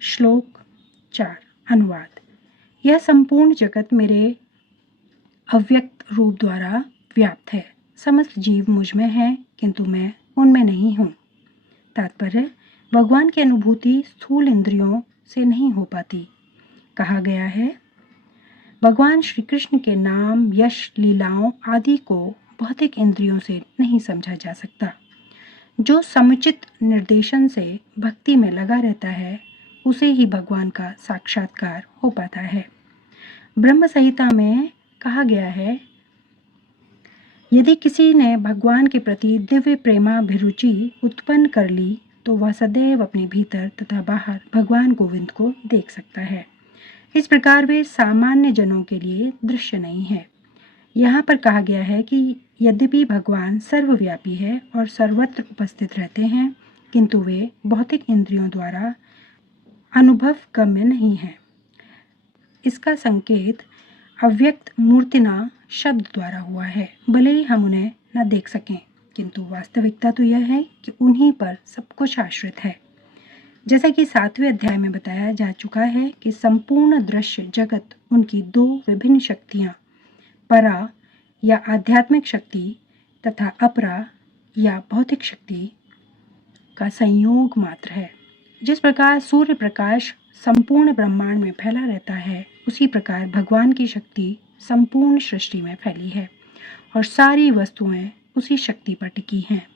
श्लोक 4 अनुवाद। यह संपूर्ण जगत मेरे अव्यक्त रूप द्वारा व्याप्त है। समस्त जीव मुझ में हैं, किंतु मैं उनमें नहीं हूँ। तात्पर्य, भगवान की अनुभूति स्थूल इंद्रियों से नहीं हो पाती। कहा गया है, भगवान श्री कृष्ण के नाम, यश, लीलाओं आदि को भौतिक इंद्रियों से नहीं समझा जा सकता। जो समुचित निर्देशन से भक्ति में लगा रहता है, उसे ही भगवान का साक्षात्कार हो पाता है। ब्रह्म संहिता में कहा गया है, यदि किसी ने भगवान के प्रति दिव्य प्रेमाभिरुचि उत्पन्न कर ली तो वह सदैव अपने भीतर तथा बाहर भगवान गोविंद को देख सकता है। इस प्रकार वे सामान्य जनों के लिए दृश्य नहीं है। यहाँ पर कहा गया है कि यद्यपि भगवान सर्वव्यापी है और सर्वत्र उपस्थित रहते हैं, किंतु वे भौतिक इंद्रियों द्वारा अनुभव गम्य नहीं है। इसका संकेत अव्यक्त मूर्तिना शब्द द्वारा हुआ है। भले ही हम उन्हें न देख सकें, किंतु वास्तविकता तो यह है कि उन्हीं पर सब कुछ आश्रित है। जैसा कि 7वें अध्याय में बताया जा चुका है कि संपूर्ण दृश्य जगत उनकी दो विभिन्न शक्तियां, परा या आध्यात्मिक शक्ति तथा अपरा या भौतिक शक्ति का संयोग मात्र है। जिस प्रकार सूर्य प्रकाश संपूर्ण ब्रह्मांड में फैला रहता है, उसी प्रकार भगवान की शक्ति संपूर्ण सृष्टि में फैली है और सारी वस्तुएं उसी शक्ति पर टिकी हैं।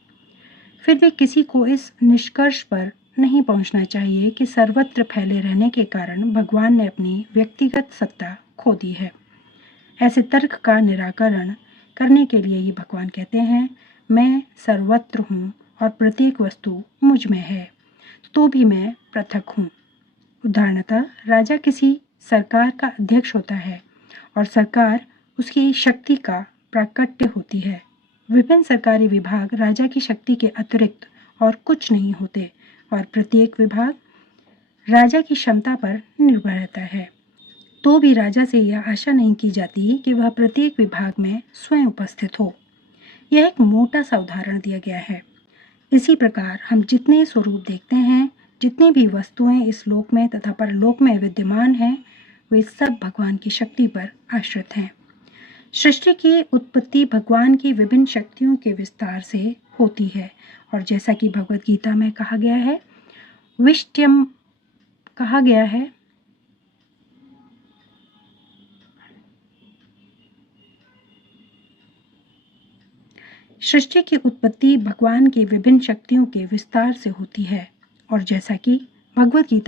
फिर भी किसी को इस निष्कर्ष पर नहीं पहुंचना चाहिए कि सर्वत्र फैले रहने के कारण भगवान ने अपनी व्यक्तिगत सत्ता खो दी है। ऐसे तर्क का निराकरण करने के लिए ये भगवान कहते हैं, मैं सर्वत्र हूँ और प्रत्येक वस्तु मुझ में है, तो भी मैं पृथक हूँ। उदाहरणतः राजा किसी सरकार का अध्यक्ष होता है और सरकार उसकी शक्ति का प्राकट्य होती है। विभिन्न सरकारी विभाग राजा की शक्ति के अतिरिक्त और कुछ नहीं होते और प्रत्येक विभाग राजा की क्षमता पर निर्भर रहता है। तो भी राजा से यह आशा नहीं की जाती कि वह प्रत्येक विभाग में स्वयं उपस्थित हो। यह एक मोटा सा उदाहरण दिया गया है। इसी प्रकार हम जितने स्वरूप देखते हैं, जितनी भी वस्तुएं इस लोक में तथा परलोक में विद्यमान हैं, वे सब भगवान की शक्ति पर आश्रित हैं। सृष्टि की उत्पत्ति भगवान की विभिन्न शक्तियों के विस्तार से होती है और जैसा कि भगवत गीता में कहा गया है, विष्ट्यम कहा गया है, सृष्टि की उत्पत्ति भगवान की विभिन्न शक्तियों के विस्तार से होती है और जैसा कि भगवत गीता